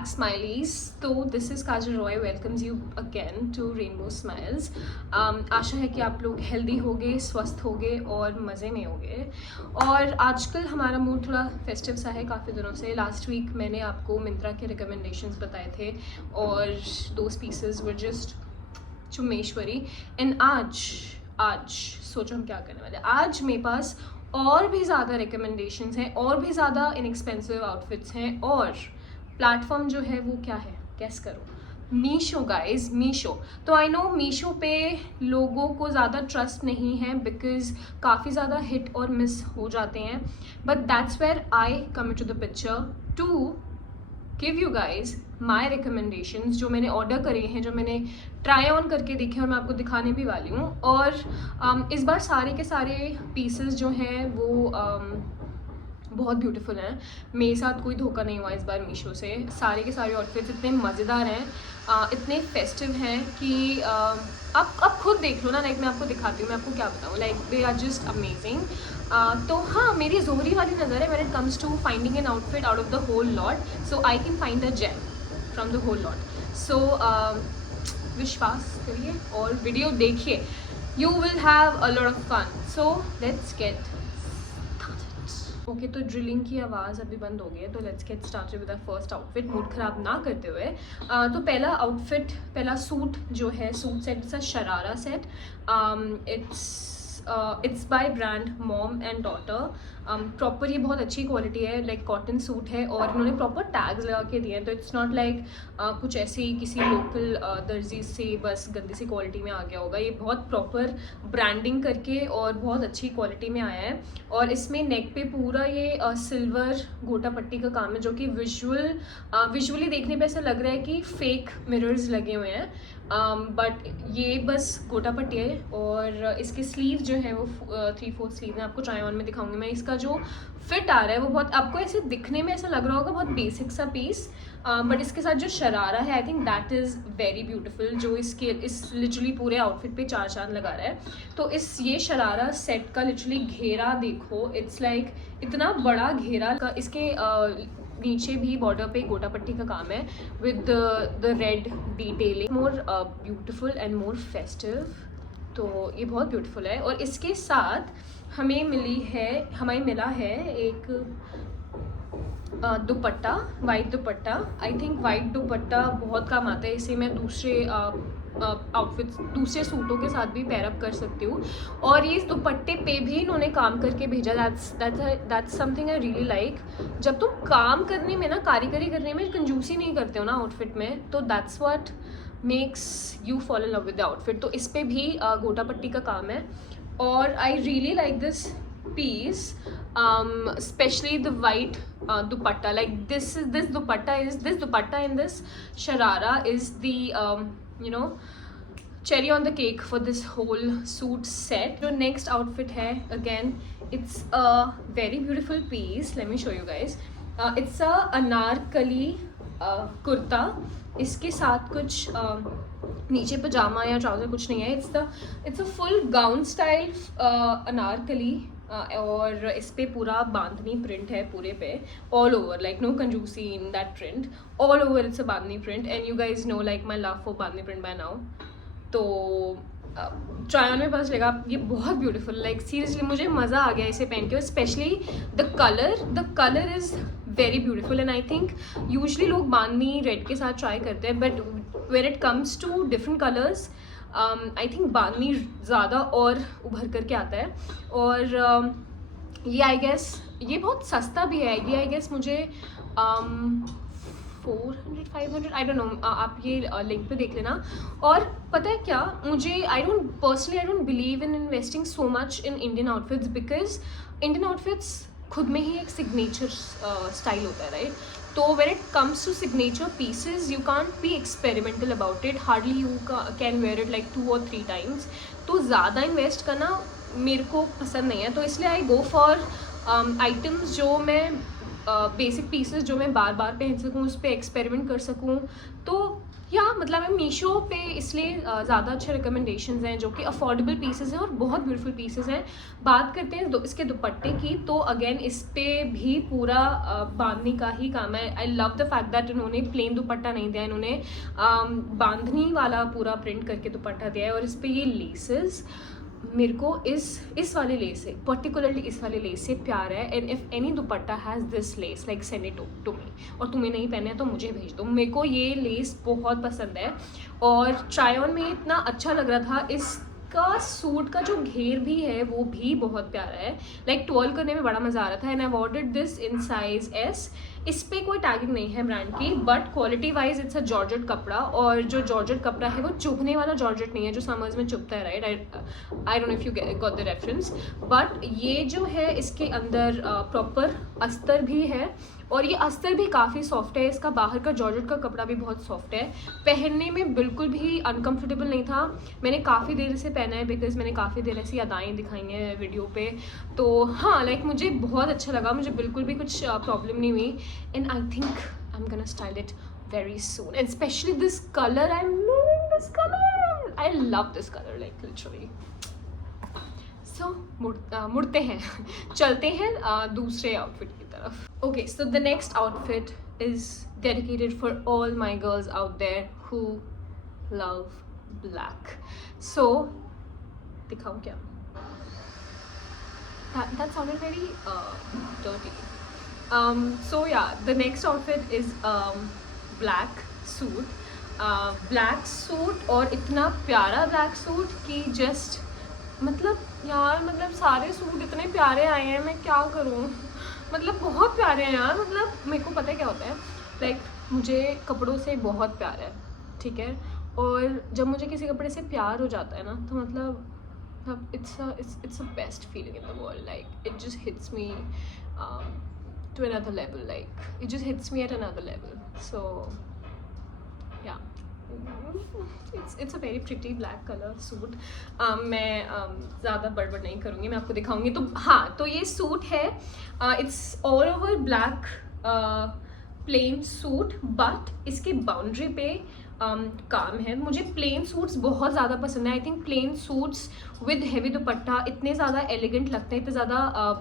back, Smileys. तो this is Kajal Roy welcomes you again to Rainbow Smiles. आशा है कि आप लोग हेल्दी होगे, स्वस्थ होगे और मज़े में होगे. और आजकल हमारा मूड थोड़ा फेस्टिव सा है काफ़ी दिनों से. लास्ट वीक मैंने आपको मिंत्रा के रिकमेंडेशंस बताए थे और दोज पीसेस वर जस्ट चुम्मेश्वरी. एंड आज सोचो हम क्या करने वाले. आज मेरे पास और भी ज़्यादा रिकमेंडेशंस हैं, और भी ज़्यादा इनएक्सपेंसिव आउटफिट्स हैं, और प्लेटफॉर्म जो है वो क्या है, गेस करो. मीशो गाइज, मीशो. तो आई नो मीशो पे लोगों को ज़्यादा ट्रस्ट नहीं है बिकॉज काफ़ी ज़्यादा हिट और मिस हो जाते हैं. But that's where I come to the picture to give you guys my recommendations जो मैंने ऑर्डर करे हैं, जो मैंने ट्राई ऑन करके देखे और मैं आपको दिखाने भी वाली हूँ. और इस बार सारे के सारे पीसेस जो हैं वो बहुत ब्यूटीफुल हैं. मेरे साथ कोई धोखा नहीं हुआ इस बार मीशो से. सारे के सारे आउटफिट्स इतने मज़ेदार हैं, इतने फेस्टिव हैं कि आप खुद देख लो ना. लाइक मैं आपको दिखाती हूँ, मैं आपको क्या बताऊँ. Like they are just amazing. तो हाँ, मेरी जोहरी वाली नज़र है when it comes to finding an outfit out of the whole lot. So I can find a gem from the whole lot. सो विश्वास करिए और वीडियो देखिए. You will have a lot of fun. So let's get okay. तो drilling की आवाज़ अभी बंद हो गई है, तो let's get started with the first outfit. Mood ख़राब ना करते हुए तो पहला सूट जो है, suit set, it's a sharara set. It's by brand mom and daughter. Proper ये बहुत अच्छी क्वालिटी है, लाइक कॉटन सूट है और इन्होंने प्रॉपर टैग्स लगा के दिए हैं. तो इट्स नॉट लाइक कुछ ऐसे ही किसी लोकल दर्जी से बस गंदी सी क्वालिटी में आ गया होगा. ये बहुत प्रॉपर ब्रांडिंग करके और बहुत अच्छी क्वालिटी में आया है. और इसमें नेक पे पूरा ये सिल्वर गोटा पट्टी का काम है, जो कि विजुअली देखने पे ऐसा लग रहा है कि फेक मिरर्स लगे हुए हैं. बट ये बस गोटा पट्टी है. और इसके स्लीव जो है वो 3/4 स्लीव है. आपको ट्राई ऑन में दिखाऊंगी मैं. इसका जो फिट आ रहा है वो बहुत, आपको ऐसे दिखने में ऐसा लग रहा होगा बहुत बेसिक सा पीस, बट इसके साथ जो शरारा है I think that is very beautiful, जो इस लिटरली पूरे आउटफिट पे 4 चांद लगा रहा है. तो ये शरारा सेट का लिटरली घेरा देखो. इट्स लाइक इतना बड़ा घेरा का. इसके नीचे भी बॉर्डर पे गोटा पट्टी का काम है with the red detailing. More beautiful and more festive. तो ये बहुत ब्यूटीफुल है. और इसके साथ हमें मिला है एक दुपट्टा, white dupatta. I think white दुपट्टा बहुत काम आता है. इसे मैं दूसरे आउटफिट्स, दूसरे सूटों के साथ भी पेयर अप कर सकती हूँ. और ये इस दुपट्टे पे भी इन्होंने काम करके भेजा. That's something I really like. जब तुम काम करने में ना, कारीगरी करने में कंजूसी नहीं करते हो ना आउटफिट में, तो that's what makes you fall in love with the outfit. तो इस पर भी गोटा पट्टी का काम है. और I really like this piece, especially the white dupatta. Like this dupatta in this sharara is the cherry on the cake for this whole suit set. Your next outfit hai, again it's a very beautiful piece. Let me show you guys. It's a anarkali kurta. इसके साथ कुछ नीचे पजामा या trouser कुछ नहीं है. It's a full gown style Anarkali. और इस पे पूरा बांधनी प्रिंट है पूरे पे, ऑल ओवर. लाइक नो कंजूसी in that print. All over it's a bandhani print. And you guys know like my love for bandhani print by now. तो ट्राई ऑन में पता चलेगा. ये बहुत ब्यूटीफुल, लाइक सीरियसली मुझे मज़ा आ गया इसे पहन के. Specially the colour is very beautiful. And I think usually लोग बांधनी रेड के साथ ट्राई करते हैं, but when it comes to different colours I think bandhani ज़्यादा और उभर करके आता है. और ये आई गेस ये बहुत सस्ता भी है. ये आई गेस मुझे 400-500 आई डोंट नो. आप ये लिंक पे देख लेना. और पता है क्या, मुझे I don't believe in investing so much in Indian outfits, because Indian outfits खुद में ही एक सिग्नेचर स्टाइल होता है, राइट? तो when it comes to signature pieces you can't be experimental about it. Hardly you can wear it like 2 or 3 times. तो ज़्यादा invest करना मेरे को पसंद नहीं है. तो इसलिए आई गो फॉर आइटम्स जो मैं बेसिक पीसेस जो मैं बार बार पहन सकूँ, उस पर एक्सपेरिमेंट कर सकूँ। तो या मतलब मैं मीशो पे इसलिए ज़्यादा अच्छे रिकमेंडेशंस हैं जो कि अफोर्डेबल पीसेस हैं और बहुत ब्यूटीफुल पीसेस हैं। बात करते हैं इसके दुपट्टे की, तो अगेन इस पे भी पूरा बांधनी का ही काम है। I love the fact that इन्होंने प्लेन दुपट्टा नहीं दिया, इन्होंने बांधनी वाला पूरा प्रिंट करके दुपट्टा दिया है। और इस पे ये लेसेस मेरे को इस वाले लेस से, पर्टिकुलरली इस वाले लेस से प्यार है। And if any dupatta has this lace, like send it to me. और तुम्हें नहीं पहने तो मुझे भेज दो, मेरे को ये लेस बहुत पसंद है। और ट्राई ऑन में इतना अच्छा लग रहा था। इसका सूट का जो घेर भी है वो भी बहुत प्यारा है, लाइक ट्वेल करने में बड़ा मज़ा आ रहा था। And I ordered this in size S. इस पर कोई टैगिंग नहीं है ब्रांड की, but quality wise it's a georgette कपड़ा। और जो जॉर्जेट कपड़ा है वो चुभने वाला जॉर्जेट नहीं है जो समर्स में चुभता है, right? I don't know if you got the reference. But ये जो है इसके अंदर प्रॉपर अस्तर भी है, और ये अस्तर भी काफ़ी सॉफ्ट है। इसका बाहर का जॉर्जेट का कपड़ा भी बहुत सॉफ्ट है, पहनने में बिल्कुल भी अनकम्फर्टेबल नहीं था। मैंने काफ़ी देर से पहना है बिकॉज मैंने काफ़ी देर ऐसी अदाएँ दिखाई हैं वीडियो पे। तो हाँ, लाइक मुझे बहुत अच्छा लगा, मुझे बिल्कुल भी कुछ प्रॉब्लम नहीं हुई। And I think I am gonna style it very soon, and especially this color, I'm loving this color, I love this color, like literally. So मुड़ते हैं चलते हैं दूसरे आउटफिट की तरफ। Okay, so the next outfit is dedicated for all my girls out there who love black. So दिखाऊं क्या? That sounded very dirty. So yeah, the next outfit is black suit. Black suit, और इतना प्यारा black suit कि just मतलब यार, मतलब सारे सूट इतने प्यारे आए हैं, मैं क्या करूँ, मतलब बहुत प्यारे हैं यार। मतलब मेरे को पता है क्या होता है, लाइक मुझे कपड़ों से बहुत प्यार है, ठीक है? और जब मुझे किसी कपड़े से प्यार हो जाता है ना, तो मतलब it's a best feeling in the world. Like it just hits me to another level, like it just hits me at another level. So yeah, it's a very pretty black color suit. मैं ज़्यादा बड़बड़ नहीं करूँगी, मैं आपको दिखाऊंगी। तो हाँ, तो ये सूट है, it's all over black plain suit, but इसके बाउंड्री पे काम है। मुझे प्लेन सूट्स बहुत ज़्यादा पसंद है। I think plain suits with heavy dupatta इतने ज़्यादा एलिगेंट लगते हैं, इतने ज़्यादा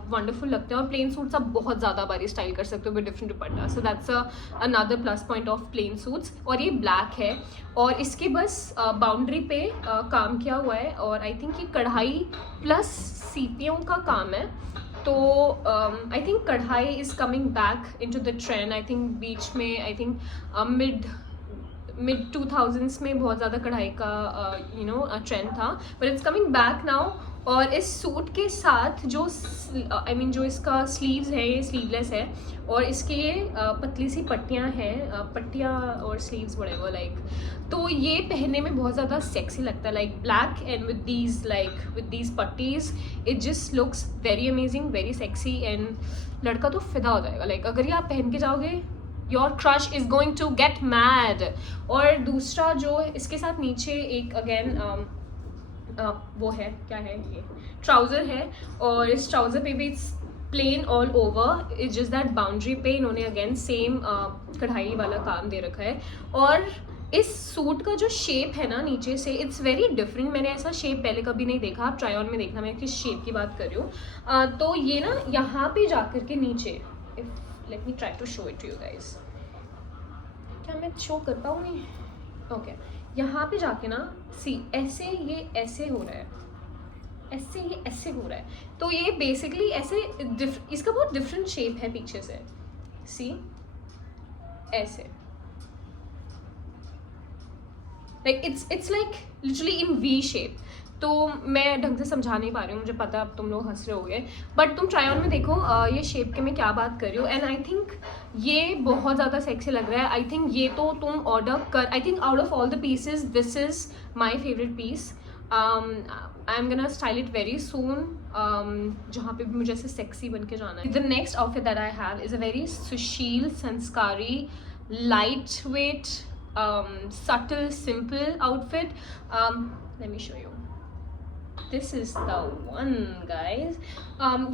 वंडरफुल लगते हैं। और प्लेन सूट्स आप बहुत ज़्यादा बारी स्टाइल कर सकते हो with different dupatta. So that's another plus point of plain suits. और ये ब्लैक है, और इसके बस बाउंड्री पे काम किया हुआ है। और आई थिंक ये कढ़ाई प्लस सीपियों का काम है। तो I think kadhai is coming back into the trend. I think बीच में, आई थिंक मिड 2000s में बहुत ज़्यादा कढ़ाई का ट्रेंड था, but it's coming back now. और इस सूट के साथ जो जो इसका स्लीव्स है, ये स्लीवलेस है, और इसके ये पतली सी पट्टियाँ हैं, पट्टियाँ और स्लीव्स बड़े वो लाइक। तो ये पहनने में बहुत ज़्यादा सेक्सी लगता है, like black and with these पट्टीज, it just looks very amazing, very sexy. And लड़का तो फिदा हो जाएगा, लाइक अगर ये आप पहन के जाओगे, your crush is going to get mad. और दूसरा जो इसके साथ नीचे एक अगेन वो है, क्या है, ये ट्राउज़र है। और इस ट्राउज़र पे भी it's plain all over, it's just that boundary पे इन्होंने अगेन सेम कढ़ाई वाला काम दे रखा है। और इस सूट का जो शेप है ना नीचे से, इट्स वेरी डिफरेंट। मैंने ऐसा शेप पहले कभी नहीं देखा, आप ट्राई ऑन में देखना मैं किस शेप की बात कर रही हूँ। तो ये ना यहाँ पे जा कर के नीचे, let me try to show it to you guys. क्या मैं शो कर पाऊँगी? ओके, यहाँ पे जाके ना सी ऐसे, ये ऐसे हो रहा है, ऐसे ये ऐसे हो रहा है। तो ये बेसिकली ऐसे इसका बहुत डिफरेंट शेप है पीछे से, सी ऐसे, like it's like literally in V shape. तो मैं ढंग से समझा नहीं पा रही हूँ, मुझे पता अब तुम लोग हंस रहे होगे, बट तुम ट्राई ऑन में देखो ये शेप के मैं क्या बात कर रही हूँ। एंड आई थिंक ये बहुत ज़्यादा सेक्सी लग रहा है। आई थिंक ये तो तुम ऑर्डर कर, I think out of all the pieces this is my favourite piece. I am gonna style it very soon, जहाँ पे भी मुझे ऐसे सेक्सी बन के जाना है। The next outfit that I have is a very सुशील, संस्कारी, light weight, subtle, simple outfit. Let me show you. This is the one guys.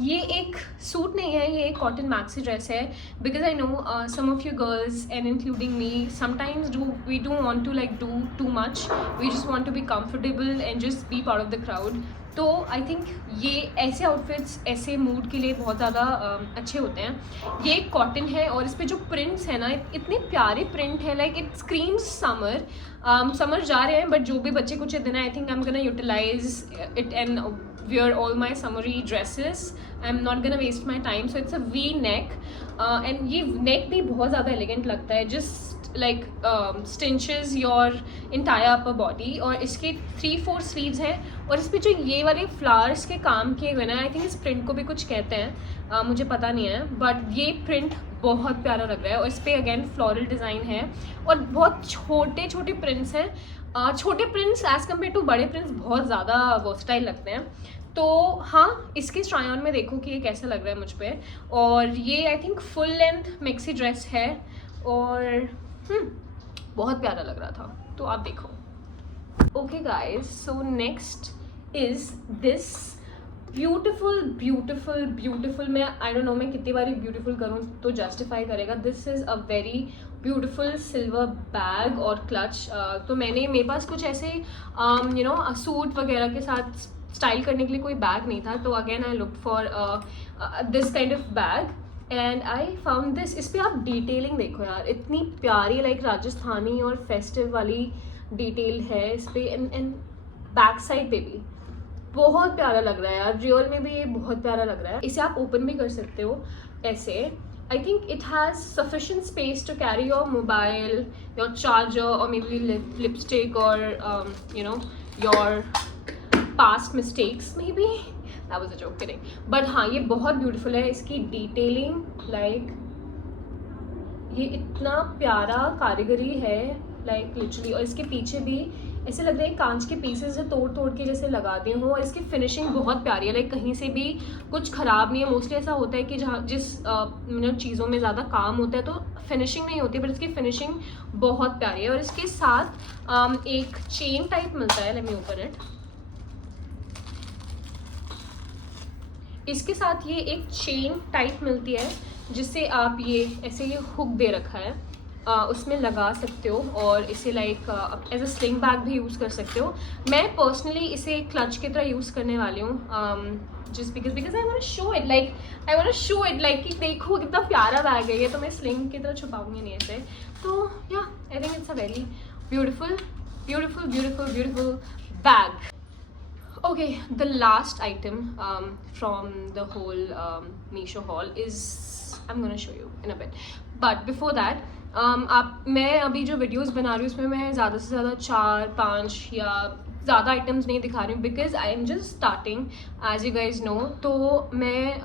ये एक सूट नहीं है, ये एक कॉटन मैक्सी ड्रेस है. Because I know some of you girls and including me sometimes we do want to like do too much. We just want to be comfortable and just be part of the crowd. तो I think ये ऐसे outfits ऐसे mood के लिए बहुत ज़्यादा अच्छे होते हैं. ये एक कॉटन है और इस पर जो प्रिंट्स है ना, इतने प्यारे प्रिंट है. Like it screams summer. Summer जा रहे हैं बट जो भी बच्चे कुछ दिन I think I am gonna utilise it and wear all my summery dresses. I'm not gonna waste my time. So it's a V neck and ये neck भी बहुत ज़्यादा elegant लगता है. Just like cinches your entire upper body. और इसके 3-4 sleeves हैं और इस पर जो ये वाले flowers के काम किए हुए ना, I think इस print को भी कुछ कहते हैं, मुझे पता नहीं है, but ये print बहुत प्यारा लग रहा है. और इस पर अगेन फ्लोरल डिज़ाइन है और बहुत छोटे छोटे प्रिंट्स हैं. छोटे प्रिंट्स एज़ कम्पेयर टू बड़े प्रिंट्स बहुत ज़्यादा वर्सटाइल लगते हैं. तो हाँ, इसके ट्राई ऑन में देखो कि ये कैसा लग रहा है मुझ पे. और ये I think full length maxi dress है और बहुत प्यारा लग रहा था, तो आप देखो. Okay guys, so next is this beautiful beautiful beautiful. मैं आई डोंट नो मैं कितनी बार ब्यूटिफुल करूँ तो जस्टिफाई करेगा. This is a very beautiful silver bag और क्लच. तो मेरे पास कुछ ऐसे यू नो सूट वगैरह के साथ स्टाइल करने के लिए कोई बैग नहीं था. तो again I look for this kind of bag and I found this. इस पर आप डिटेलिंग देखो यार, इतनी प्यारी लाइक राजस्थानी और फेस्टिव वाली डिटेल है इस पर. एंड बैक साइड पे भी बहुत प्यारा लग रहा है यार. रियल में भी ये बहुत प्यारा लग रहा है. इसे आप ओपन भी कर सकते हो ऐसे. I think it has sufficient space to carry your mobile, your charger, or maybe lipstick, or you know, your past mistakes maybe. That was a joke, kidding. But हाँ, ये बहुत beautiful है. इसकी detailing like ये इतना प्यारा कारीगरी है like literally. और इसके पीछे भी ऐसे लग रहा है कांच के पीसेस से तोड़ तोड़ के जैसे लगा दी हूँ. और इसकी फिनिशिंग बहुत प्यारी है. लाइक कहीं से भी कुछ ख़राब नहीं है. मोस्टली ऐसा होता है कि जहाँ जिस चीज़ों में ज़्यादा काम होता है तो फिनिशिंग नहीं होती, बट इसकी फिनिशिंग बहुत प्यारी है. और इसके साथ एक चेन टाइप मिलता है. Let me open it. इसके साथ ये एक चेन टाइप मिलती है जिससे आप ये ऐसे ये हुक दे रखा है, उसमें लगा सकते हो और इसे like as a sling bag भी यूज़ कर सकते हो. मैं पर्सनली इसे क्लच की तरह यूज़ करने वाली हूँ. Just because I want to show it like कि देखो कितना प्यारा बैग है ये. तो मैं स्लिंग की तरह छुपाऊंगी नहीं ऐसे. तो या I think it's a very beautiful beautiful beautiful beautiful bag. Okay, the last item from the whole Meesho haul is I'm gonna show you in a bit. But before that, मैं अभी जो videos बना रही हूँ उसमें मैं ज़्यादा से ज़्यादा 4-5 या ज़्यादा आइटम्स नहीं दिखा रही हूँ because I am just starting as you guys know. तो मैं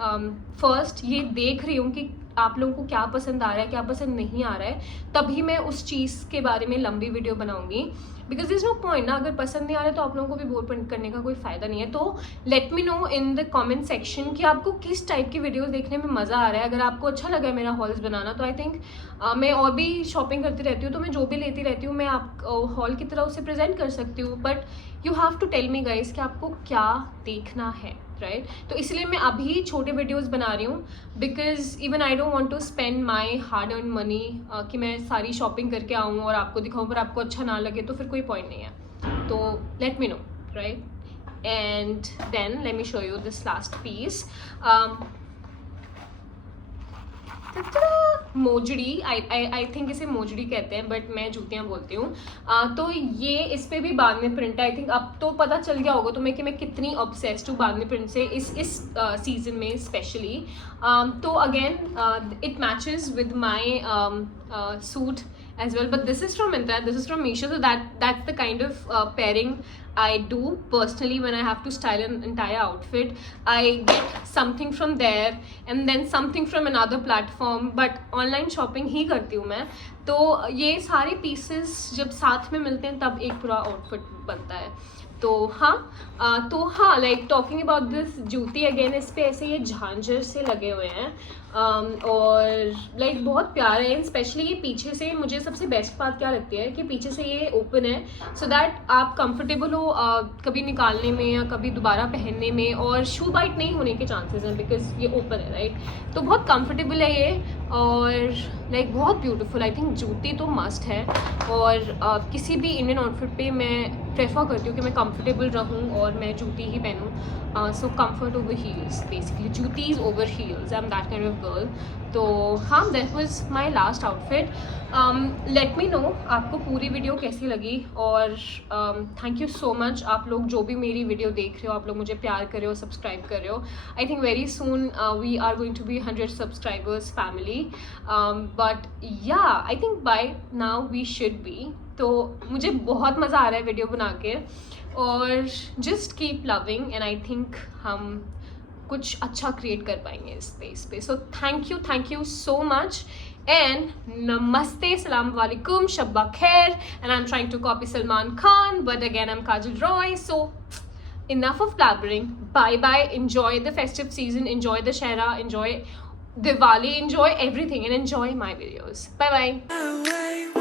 फर्स्ट ये देख रही हूँ कि आप लोगों को क्या पसंद आ रहा है, क्या पसंद नहीं आ रहा है, तभी मैं उस चीज़ के बारे में लंबी वीडियो बनाऊंगी. बिकॉज दिस नो पॉइंट ना, अगर पसंद नहीं आ रहा है तो आप लोगों को भी बोर करने का कोई फ़ायदा नहीं है. तो let me no in the comment section कि आपको किस टाइप की वीडियोस देखने में मज़ा आ रहा है. अगर आपको अच्छा लगा है मेरा हॉल्स बनाना तो आई थिंक मैं और भी शॉपिंग करती रहती हूँ, तो मैं जो भी लेती रहती हूँ मैं आप हॉल की तरह उसे प्रेजेंट कर सकती हूँ. But you have to tell me guys कि आपको क्या देखना है, राइट? तो इसलिए मैं अभी छोटे वीडियोस बना रही हूँ because even I don't want to spend my hard earn money कि मैं सारी शॉपिंग करके आऊँ और आपको दिखाऊँ पर आपको अच्छा ना लगे तो फिर कोई पॉइंट नहीं है. तो let me know, right? And then let me show you this last piece. Mojari, आई थिंक इसे मोजड़ी कहते हैं बट मैं जूतियाँ बोलती हूँ. तो ये इस पे भी बांधनी प्रिंट है. आई थिंक अब तो पता चल गया होगा तुम्हें कि मैं कितनी ऑब्सेस्ड हूँ बांधनी प्रिंट से इस सीजन में स्पेशली. तो again it matches with my suit as well, but this is from Myntra, this is from Meesho, so that's the kind of pairing I do personally when I have to style an entire outfit. I get something from there and then something from another platform, but online shopping ही करती हूँ मैं. तो ये सारे pieces जब साथ में मिलते हैं तब एक पूरा outfit बनता है. तो हाँ लाइक टॉकिंग अबाउट दिस जूती अगेन, इस पे ऐसे ये झांझर से लगे हुए हैं और लाइक बहुत प्यारे हैं. स्पेशली ये पीछे से, मुझे सबसे बेस्ट बात क्या लगती है कि पीछे से ये ओपन है सो दैट आप कंफर्टेबल हो कभी निकालने में या कभी दोबारा पहनने में और शू बाइट नहीं होने के चांसेस हैं बिकॉज ये ओपन है, राइट। तो बहुत कंफर्टेबल है ये और लाइक बहुत ब्यूटीफुल। आई थिंक जूती तो मस्ट है और किसी भी इंडियन आउटफिट पे मैं प्रेफर करती हूँ कि मैं कंफर्टेबल रहूँ और मैं जूती ही पहनूँ। So comfort over heels basically, जूतीज over heels, I am that kind of girl. तो हाँ, that was my last outfit. Let me know आपको पूरी वीडियो कैसी लगी और थैंक यू सो मच आप लोग जो भी मेरी वीडियो देख रहे हो, आप लोग मुझे प्यार कर रहे हो, सब्सक्राइब कर रहे हो। I think very soon we are going to be 100 subscribers family, but yeah I think by now we should be. तो मुझे बहुत मज़ा आ रहा है वीडियो बना के और just keep loving and I think हम कुछ अच्छा क्रिएट कर पाएंगे इस स्पेस पे। So thank you so much and namaste, सलाम वालेकुम, शब्बा खैर। And I am trying to copy Salman Khan but again I am Kajal Roy. So enough of blabbering, bye bye, enjoy the festive season, enjoy the Shahra, enjoy Diwali, enjoy everything and enjoy my videos. Bye bye.